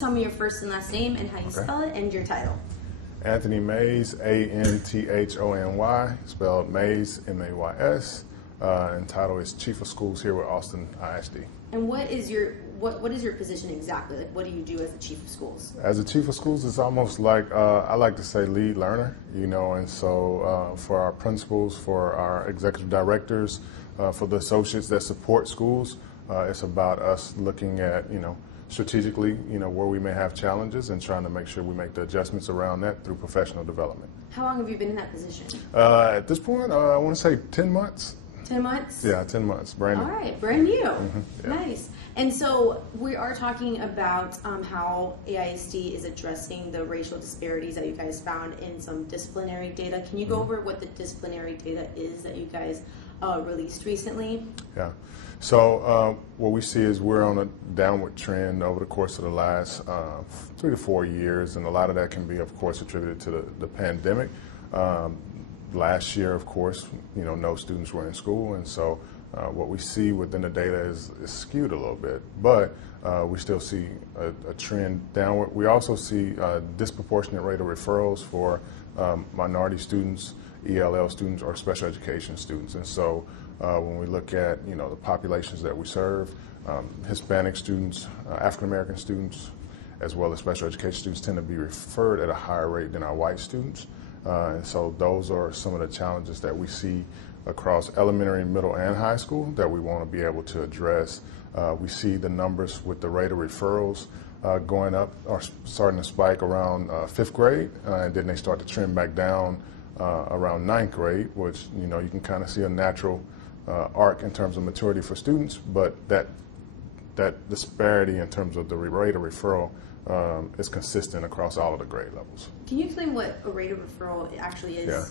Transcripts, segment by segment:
Tell me your first and last name and how you spell it and your title. Anthony Mays, Anthony, spelled Mays, M-A-Y-S, and title is Chief of Schools here with Austin ISD. And what is your position exactly? Like, what do you do as the Chief of Schools? As a Chief of Schools, it's almost like, I like to say lead learner, and so for our principals, for our executive directors, for the associates that support schools, it's about us looking at, strategically, where we may have challenges and trying to make sure we make the adjustments around that through professional development. How long have you been in that position? At this point, I want to say 10 months. 10 months? Yeah, 10 months, brand new. All right, brand new. Yeah. Nice. And so we are talking about how AISD is addressing the racial disparities that you guys found in some disciplinary data. Can you go over what the disciplinary data is that you guys released recently? Yeah. So what we see is we're on a downward trend over the course of the last 3 to 4 years, and a lot of that can be, of course, attributed to the pandemic. Last year, of course, no students were in school, and so what we see within the data is skewed a little bit, but we still see a trend downward. We also see a disproportionate rate of referrals for minority students, ELL students, or special education students, and so when we look at the populations that we serve, Hispanic students, African American students, as well as special education students tend to be referred at a higher rate than our white students. And so those are some of the challenges that we see across elementary, middle, and high school that we want to be able to address. We see the numbers with the rate of referrals going up or starting to spike around 5th grade, and then they start to trend back down around 9th grade, which you can kind of see a natural arc in terms of maturity for students, but that disparity in terms of the rate of referral is consistent across all of the grade levels. Can you explain what a rate of referral actually is? Yeah.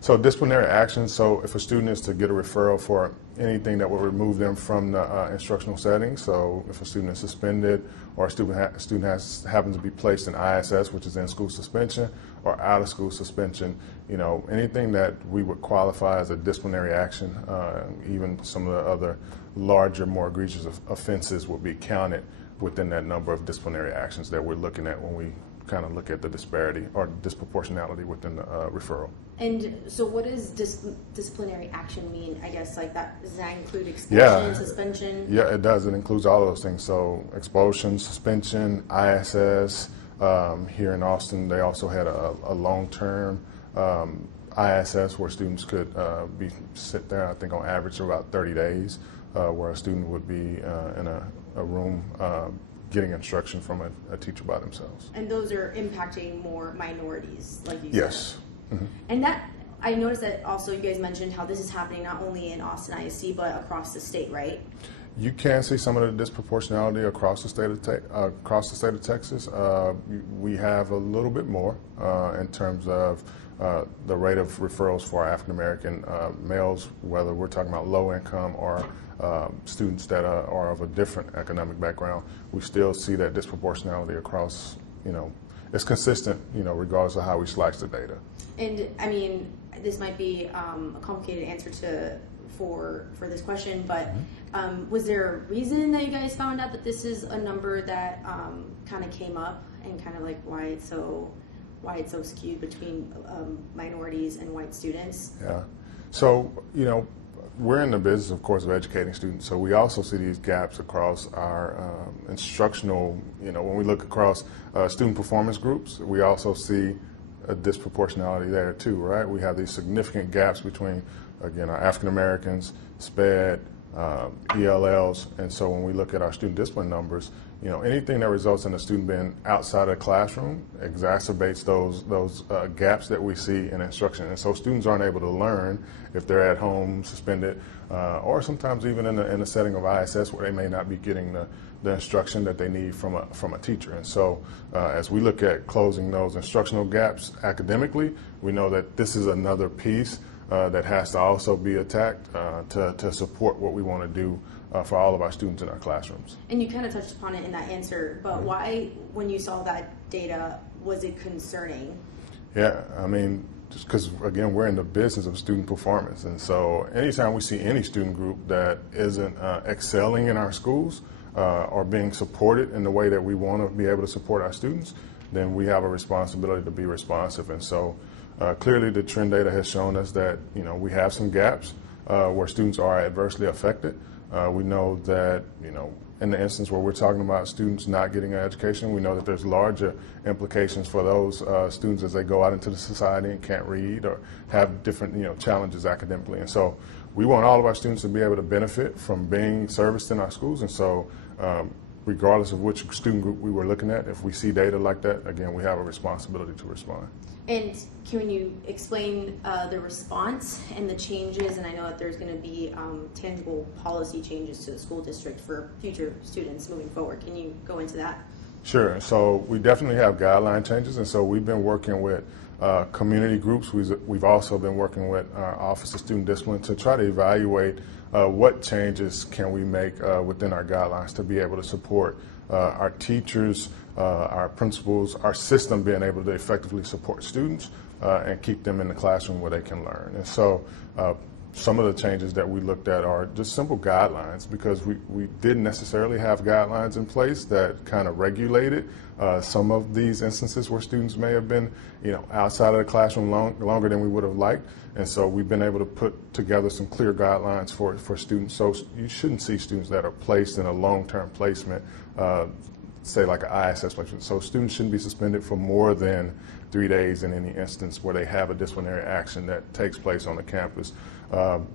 So disciplinary action, so if a student is to get a referral for anything that will remove them from the instructional setting, so if a student is suspended or a student happens to be placed in ISS, which is in school suspension, or out of school suspension, anything that we would qualify as a disciplinary action, even some of the other larger, more egregious offenses will be counted within that number of disciplinary actions that we're looking at when we kind of look at the disparity or disproportionality within the referral. And so what does disciplinary action mean? I guess like that, does that include expulsion, suspension? Yeah, it does. It includes all of those things. So expulsion, suspension, ISS. Here in Austin, they also had a long-term ISS where students could sit there, I think on average, for about 30 days, where a student would be in a room getting instruction from a teacher by themselves. And those are impacting more minorities, like you said? Yes. Mm-hmm. And that, I noticed that also you guys mentioned how this is happening not only in Austin ISD, but across the state, right? You can see some of the disproportionality across the state of Texas. We have a little bit more in terms of the rate of referrals for our African American males, whether we're talking about low income or students that are of a different economic background. We still see that disproportionality across, it's consistent, regardless of how we slice the data. And I mean, this might be a complicated answer for this question, but was there a reason that you guys found out that this is a number that kind of came up, and kind of like why it's so skewed between minorities and white students? Yeah. So, we're in the business, of course, of educating students, so we also see these gaps across our instructional, when we look across student performance groups, we also see a disproportionality there too, right? We have these significant gaps between, again, our African Americans, SPED, ELLs, and so when we look at our student discipline numbers, anything that results in a student being outside of the classroom exacerbates those gaps that we see in instruction. And so students aren't able to learn if they're at home suspended, or sometimes even in a setting of ISS where they may not be getting the instruction that they need from a teacher. And so as we look at closing those instructional gaps academically, we know that this is another piece that has to also be attacked to support what we want to do for all of our students in our classrooms. And you kind of touched upon it in that answer, but why, when you saw that data, was it concerning? Yeah, I mean, just because, again, we're in the business of student performance, and so anytime we see any student group that isn't excelling in our schools, are being supported in the way that we want to be able to support our students, then we have a responsibility to be responsive. And so clearly the trend data has shown us that we have some gaps where students are adversely affected. We know that in the instance where we're talking about students not getting an education, we know that there's larger implications for those students as they go out into the society and can't read or have different challenges academically. And so we want all of our students to be able to benefit from being serviced in our schools. And so regardless of which student group we were looking at, if we see data like that, again, we have a responsibility to respond. And can you explain the response and the changes? And I know that there's going to be tangible policy changes to the school district for future students moving forward. Can you go into that? Sure. So we definitely have guideline changes, and so we've been working with community groups. We've also been working with our Office of Student Discipline to try to evaluate what changes can we make within our guidelines to be able to support our teachers, our principals, our system being able to effectively support students and keep them in the classroom where they can learn. And so some of the changes that we looked at are just simple guidelines, because we didn't necessarily have guidelines in place that kind of regulated some of these instances where students may have been outside of the classroom longer than we would have liked. And so we've been able to put together some clear guidelines for students. So you shouldn't see students that are placed in a long-term placement, say like an ISS placement. So students shouldn't be suspended for more than 3 days in any instance where they have a disciplinary action that takes place on the campus.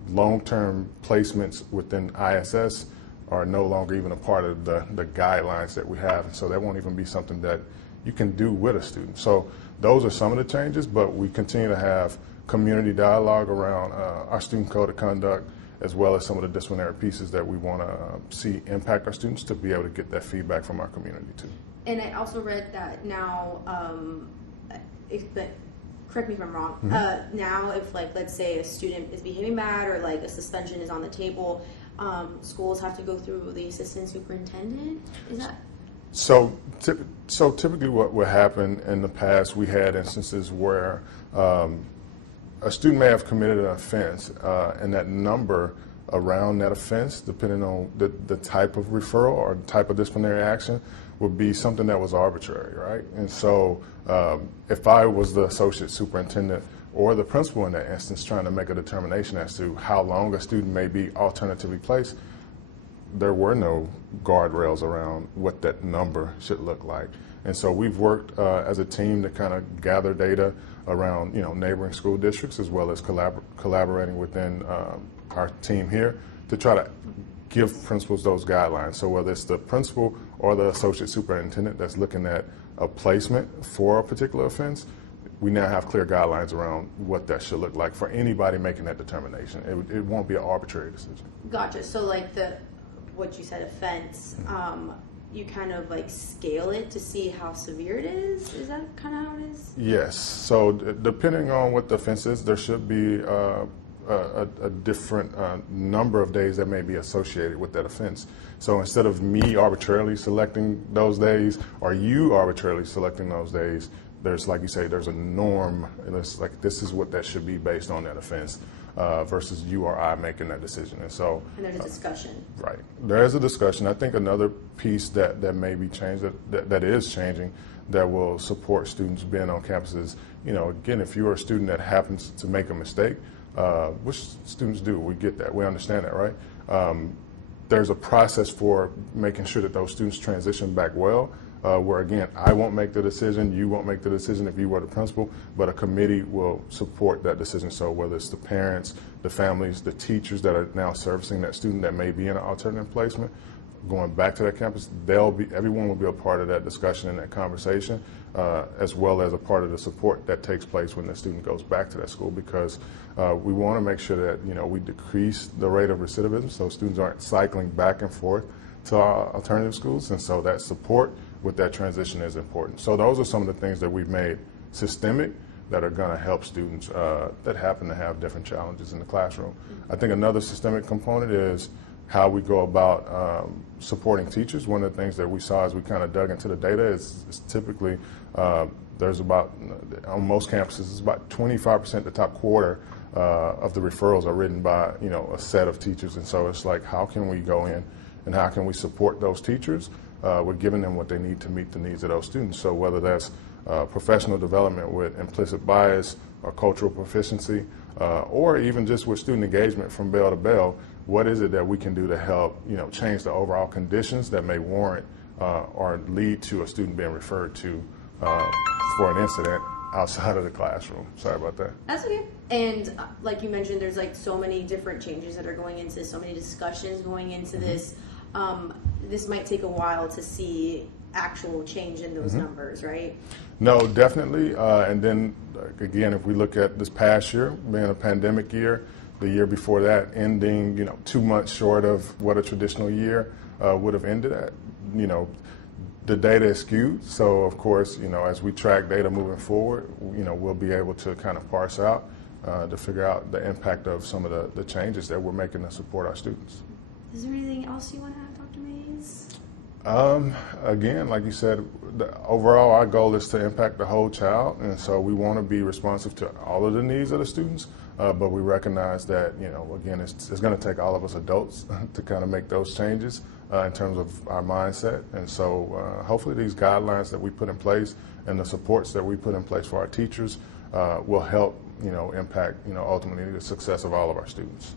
Long-term placements within ISS are no longer even a part of the guidelines that we have, and so that won't even be something that you can do with a student. So those are some of the changes, but we continue to have community dialogue around our student code of conduct, as well as some of the disciplinary pieces that we want to see impact our students, to be able to get that feedback from our community too. And I also read that now, correct me if I'm wrong, now if let's say a student is behaving bad or a suspension is on the table, schools have to go through the assistant superintendent? Is that? So typically what would happen in the past, we had instances where a student may have committed an offense, and that number around that offense, depending on the type of referral or type of disciplinary action, would be something that was arbitrary, right? And so if I was the associate superintendent or the principal in that instance trying to make a determination as to how long a student may be alternatively placed, there were no guardrails around what that number should look like. And so we've worked as a team to kind of gather data around neighboring school districts, as well as collaborating within our team here to try to give principals those guidelines. So whether it's the principal or the associate superintendent that's looking at a placement for a particular offense, we now have clear guidelines around what that should look like for anybody making that determination. It won't be an arbitrary decision. Gotcha. So what you said, offense, you kind of scale it to see how severe it is? Is that kind of how it is? Yes. So depending on what the offense is, there should be a different number of days that may be associated with that offense. So instead of me arbitrarily selecting those days or you arbitrarily selecting those days, there's, like you say, there's a norm. It's this is what that should be based on that offense versus you or I making that decision. And so, and there's a discussion. Right. There is a discussion. I think another piece that may be changed, that is changing, that will support students being on campus is, again, if you're a student that happens to make a mistake, which students do, we get that, we understand that, right? There's a process for making sure that those students transition back well, where again, I won't make the decision, you won't make the decision if you were the principal, but a committee will support that decision. So whether it's the parents, the families, the teachers that are now servicing that student that may be in an alternative placement, going back to that campus, everyone will be a part of that discussion and that conversation, as well as a part of the support that takes place when the student goes back to that school, because we want to make sure that we decrease the rate of recidivism, so students aren't cycling back and forth to our alternative schools, and so that support with that transition is important. So those are some of the things that we've made systemic that are going to help students that happen to have different challenges in the classroom. I think another systemic component is how we go about supporting teachers. One of the things that we saw as we kind of dug into the data is typically there's about, on most campuses, it's about 25%, the top quarter of the referrals are written by a set of teachers. And so it's how can we go in and how can we support those teachers. We're giving them what they need to meet the needs of those students. So whether that's professional development with implicit bias or cultural proficiency, or even just with student engagement from bell to bell, what is it that we can do to help change the overall conditions that may warrant or lead to a student being referred to for an incident outside of the classroom. Sorry about that. That's okay. And like you mentioned, there's like so many different changes that are going into this, so many discussions going into this. This might take a while to see actual change in those numbers, right? No, definitely. And then again, if we look at this past year being a pandemic year, the year before that ending, 2 months short of what a traditional year would have ended at, the data is skewed. So of course, as we track data moving forward, we'll be able to kind of parse out to figure out the impact of some of the changes that we're making to support our students. Is there anything else you want to add, Dr. Mays? Again, like you said, overall our goal is to impact the whole child, and so we want to be responsive to all of the needs of the students, but we recognize that, again, it's going to take all of us adults to kind of make those changes in terms of our mindset. And so hopefully these guidelines that we put in place and the supports that we put in place for our teachers will help, impact, ultimately the success of all of our students.